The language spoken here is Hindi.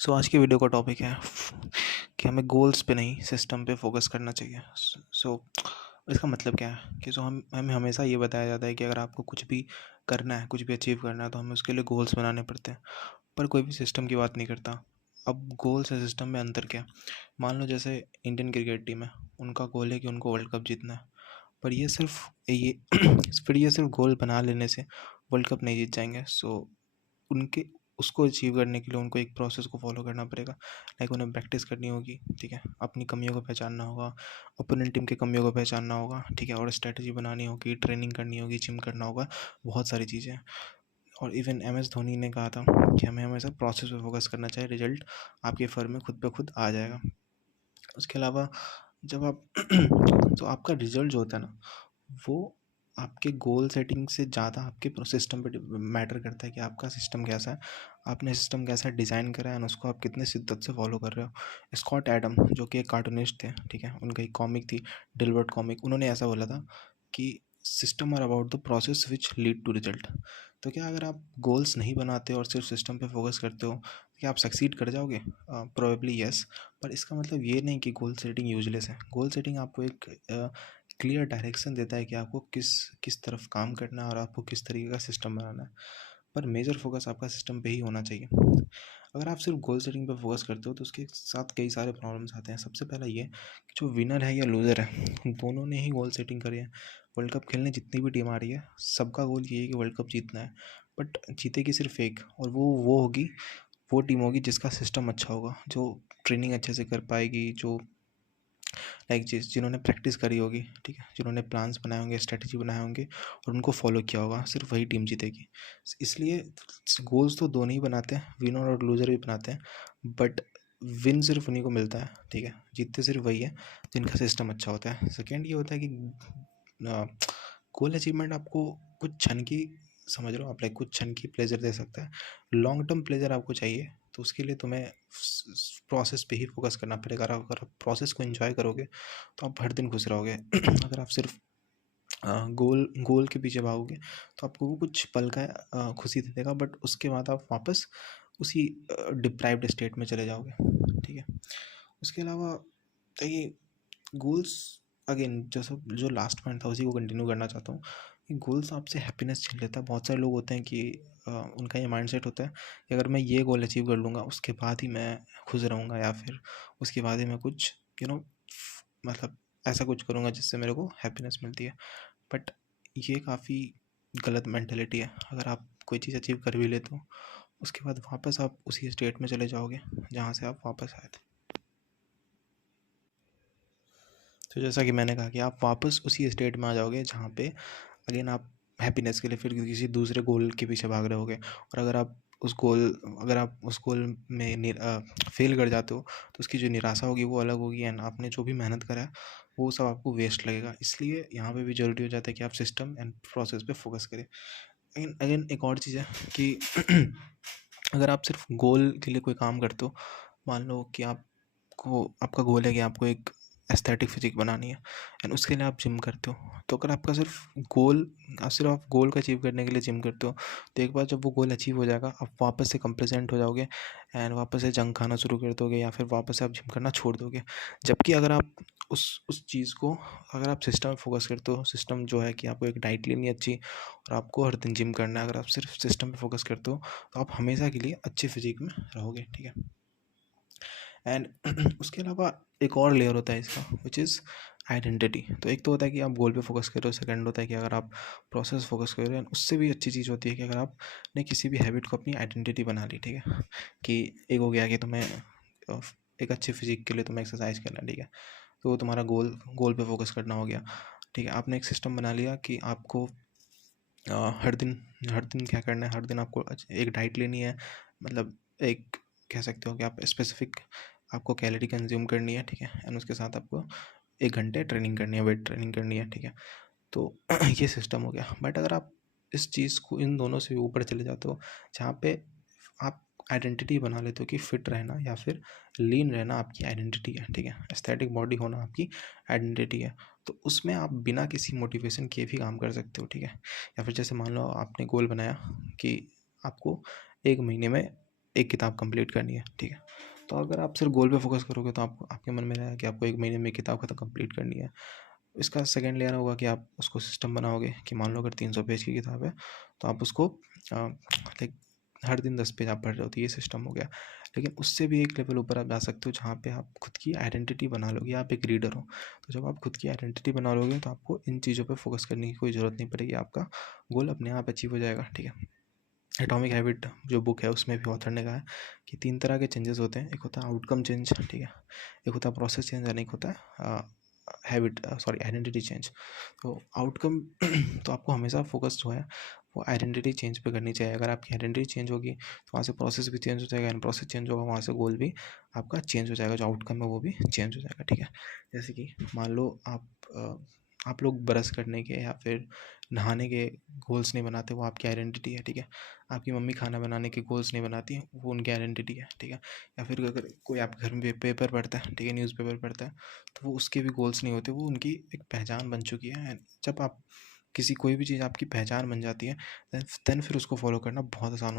सो आज की वीडियो का टॉपिक है कि हमें गोल्स पे नहीं सिस्टम पे फोकस करना चाहिए। सो इसका मतलब क्या है कि हमें हमेशा ये बताया जाता है कि अगर आपको कुछ भी करना है, कुछ भी अचीव करना है, तो हमें उसके लिए गोल्स बनाने पड़ते हैं। पर कोई भी सिस्टम की बात नहीं करता। अब गोल्स और सिस्टम में अंतर क्या है? मान लो जैसे इंडियन क्रिकेट टीम है, उनका गोल है कि उनको वर्ल्ड कप जीतना है। पर ये सिर्फ ये फिर ये सिर्फ गोल बना लेने से वर्ल्ड कप नहीं जीत जाएंगे। सो उनके उसको अचीव करने के लिए उनको एक प्रोसेस को फॉलो करना पड़ेगा। लाइक उन्हें प्रैक्टिस करनी होगी, ठीक है, अपनी कमियों को पहचानना होगा, ओपोनेंट टीम की कमियों को पहचानना होगा, ठीक है, और स्ट्रैटेजी बनानी होगी, ट्रेनिंग करनी होगी, जिम करना होगा, बहुत सारी चीज़ें हैं। और इवन MS धोनी ने कहा था कि हमें हमेशा प्रोसेस पे फोकस करना चाहिए, रिजल्ट आपके फर में खुद ब खुद आ जाएगा। उसके अलावा जब आप तो आपका रिजल्ट जो होता है ना, वो आपके गोल सेटिंग से ज़्यादा आपके सिस्टम पे मैटर करता है कि आपका सिस्टम कैसा है, आपने सिस्टम कैसा डिज़ाइन करा है और उसको आप कितने शिद्दत से फॉलो कर रहे हो। स्कॉट एडम जो कि एक कार्टूनिस्ट थे, ठीक है, उनका एक कॉमिक थी डिलबर्ट कॉमिक, उन्होंने ऐसा बोला था कि system are about the process which lead to result. तो क्या अगर आप गोल्स नहीं बनाते और सिर्फ सिस्टम पे फोकस करते हो, तो क्या आप सक्सीड कर जाओगे? Probably yes. पर इसका मतलब ये नहीं कि गोल सेटिंग यूजलेस है। गोल सेटिंग आपको एक क्लियर डायरेक्शन देता है कि आपको किस किस तरफ काम करना है और आपको किस तरीके का सिस्टम बनाना है। पर मेजर फोकस आपका सिस्टम पे ही होना चाहिए। अगर आप सिर्फ गोल सेटिंग पे फोकस करते हो तो उसके साथ कई सारे प्रॉब्लम्स आते हैं। सबसे पहला ये कि जो विनर है या लूज़र है, दोनों ने ही गोल सेटिंग करी है। वर्ल्ड कप खेलने जितनी भी टीम आ रही है, सबका गोल ये है कि वर्ल्ड कप जीतना है। बट जीतेगी सिर्फ एक, और वो होगी, वो टीम होगी जिसका सिस्टम अच्छा होगा, जो ट्रेनिंग अच्छे से कर पाएगी, जो लाइक जिन्होंने प्रैक्टिस करी होगी, ठीक है, जिन्होंने प्लान्स बनाए होंगे, स्ट्रेटजी बनाए होंगे और उनको फॉलो किया होगा, सिर्फ वही टीम जीतेगी। इसलिए गोल्स तो दोनों ही बनाते हैं, विनर और लूज़र भी बनाते हैं, बट विन सिर्फ उन्हीं को मिलता है, ठीक है, जीतते सिर्फ वही है जिनका सिस्टम अच्छा होता है। सेकेंड ये होता है कि गोल अचीवमेंट आपको कुछ क्षण की, समझ लो आप, लाइक कुछ क्षण की प्लेजर दे सकता है। लॉन्ग टर्म प्लेजर आपको चाहिए तो उसके लिए तुम्हें प्रोसेस पे ही फोकस करना पड़ेगा। अगर आप प्रोसेस को एंजॉय करोगे तो आप हर दिन खुश रहोगे। अगर आप सिर्फ गोल गोल के पीछे भागोगे तो आपको वो कुछ पल का खुशी दे देगा, बट उसके बाद आप वापस उसी डिप्राइव्ड स्टेट में चले जाओगे, ठीक है। उसके अलावा देखिए, गोल्स, अगेन जैसा जो लास्ट पॉइंट था उसी को कंटिन्यू करना चाहता हूँ कि गोल्स आपसे हैप्पीनेस छीन लेता है। बहुत सारे लोग होते हैं कि उनका ये माइंडसेट होता है कि अगर मैं ये गोल अचीव कर लूँगा उसके बाद ही मैं खुश रहूँगा, या फिर उसके बाद ही मैं कुछ मतलब ऐसा कुछ करूँगा जिससे मेरे को हैप्पीनेस मिलती है। बट ये काफ़ी गलत मेंटेलिटी है। अगर आप कोई चीज़ अचीव कर भी लेते हो, उसके बाद वापस आप उसी स्टेट में चले जाओगे जहाँ से आप वापस आए थे। तो जैसा कि मैंने कहा कि आप वापस उसी स्टेट में आ जाओगे जहाँ पे अगेन आप हैप्पीनेस के लिए फिर किसी दूसरे गोल के पीछे भाग रहे होगे। और अगर आप उस गोल में फेल कर जाते हो तो उसकी जो निराशा होगी वो अलग होगी, एंड आपने जो भी मेहनत करा है वो सब आपको वेस्ट लगेगा। इसलिए यहाँ पे भी ज़रूरी हो जाता है कि आप सिस्टम एंड प्रोसेस पे फोकस करें। लेकिन अगेन एक और चीज़ है कि अगर आप सिर्फ गोल के लिए कोई काम करते हो, मान लो कि आपका गोल है कि आपको एक एस्थेटिक फिजिक बनानी है एंड उसके लिए आप जिम करते हो, तो अगर आपका सिर्फ आप गोल को अचीव करने के लिए जिम करते हो, तो एक बार जब वो गोल अचीव हो जाएगा आप वापस से कंप्लेसेंट हो जाओगे एंड वापस से जंक खाना शुरू कर दोगे, या फिर वापस से आप जिम करना छोड़ दोगे। जबकि अगर आप उस चीज़ को, अगर आप सिस्टम में फोकस करते हो, सिस्टम जो है कि आपको एक डाइट लेनी है अच्छी और आपको हर दिन जिम करना है, अगर आप सिर्फ सिस्टम पे फोकस करते हो तो आप हमेशा के लिए अच्छी फिजिक में रहोगे, ठीक है। एंड उसके अलावा एक और लेयर होता है इसका, विच इज़ आइडेंटिटी। तो एक तो होता है कि आप गोल पे फोकस कर रहे हो, सेकंड होता है कि अगर आप प्रोसेस फोकस कर रहे हो, उससे भी अच्छी चीज़ होती है कि अगर आपने किसी भी हैबिट को अपनी आइडेंटिटी बना ली, ठीक है, कि एक हो गया कि तुम्हें एक अच्छी फिजिक के लिए तुम्हें एक्सरसाइज करना है, ठीक है, तो वो तुम्हारा गोल पे फोकस करना हो गया, ठीक है। आपने एक सिस्टम बना लिया कि आपको हर दिन क्या करना है, हर दिन आपको एक डाइट लेनी है, मतलब एक कह सकते हो कि आप स्पेसिफिक आपको कैलोरी कंज्यूम करनी है, ठीक है, एंड उसके साथ आपको 1 घंटे ट्रेनिंग करनी है, वेट ट्रेनिंग करनी है, ठीक है। तो ये सिस्टम हो गया। बट अगर आप इस चीज़ को, इन दोनों से ऊपर चले जाते हो, जहाँ पे आप आइडेंटिटी बना लेते हो कि फिट रहना या फिर लीन रहना आपकी आइडेंटिटी है, ठीक है, एस्थेटिक बॉडी होना आपकी आइडेंटिटी है, तो उसमें आप बिना किसी मोटिवेशन के भी काम कर सकते हो, ठीक है। या फिर जैसे मान लो आपने गोल बनाया कि आपको 1 महीने में एक किताब कंप्लीट करनी है, ठीक है। तो अगर आप सिर्फ गोल पे फोकस करोगे तो आपको आपके मन में रहेगा कि आपको 1 महीने में किताब खत्म कंप्लीट करनी है। इसका सेकंड लेयर होगा कि आप उसको सिस्टम बनाओगे कि मान लो अगर 300 पेज की किताब है तो आप उसको लाइक हर दिन 10 पेज आप पढ़ रहे हो, तो ये सिस्टम हो गया। लेकिन उससे भी एक लेवल ऊपर आप जा सकते हो जहाँ पे आप खुद की आइडेंटिटी बना लोगे, आप एक रीडर हो। तो जब आप खुद की आइडेंटिटी बना लोगे तो आपको इन चीज़ों पे फोकस करने की कोई ज़रूरत नहीं पड़ेगी, आपका गोल अपने आप अचीव हो जाएगा, ठीक है। एटॉमिक हैबिट जो बुक है उसमें भी ऑथर ने कहा है कि 3 तरह के चेंजेस होते हैं। एक होता है आउटकम चेंज, ठीक है। एक होता है प्रोसेस चेंज और एक होता है आइडेंटिटी चेंज। तो आउटकम तो आपको हमेशा फोकस जो है वो आइडेंटिटी चेंज पे करनी चाहिए। अगर आपकी आइडेंटिटी चेंज होगी तो वहाँ से प्रोसेस भी चेंज हो जाएगा, एंड प्रोसेस चेंज होगा वहाँ से गोल भी आपका चेंज हो जाएगा, जो आउटकम है वो भी चेंज हो जाएगा, ठीक है। जैसे कि मान लो आप लोग ब्रश करने के या फिर नहाने के गोल्स नहीं बनाते, वो आपकी आइडेंटिटी है, ठीक है। आपकी मम्मी खाना बनाने के गोल्स नहीं बनाती हैं, वो उनकी आइडेंटिटी है, ठीक है। या फिर अगर कोई आपके घर में पेपर पढ़ता है, ठीक है, न्यूज़पेपर पढ़ता है, तो वो उसके भी गोल्स नहीं होते, वो उनकी एक पहचान बन चुकी है। एंड जब आप कोई भी चीज़ आपकी पहचान बन जाती है देन फिर उसको फॉलो करना बहुत आसान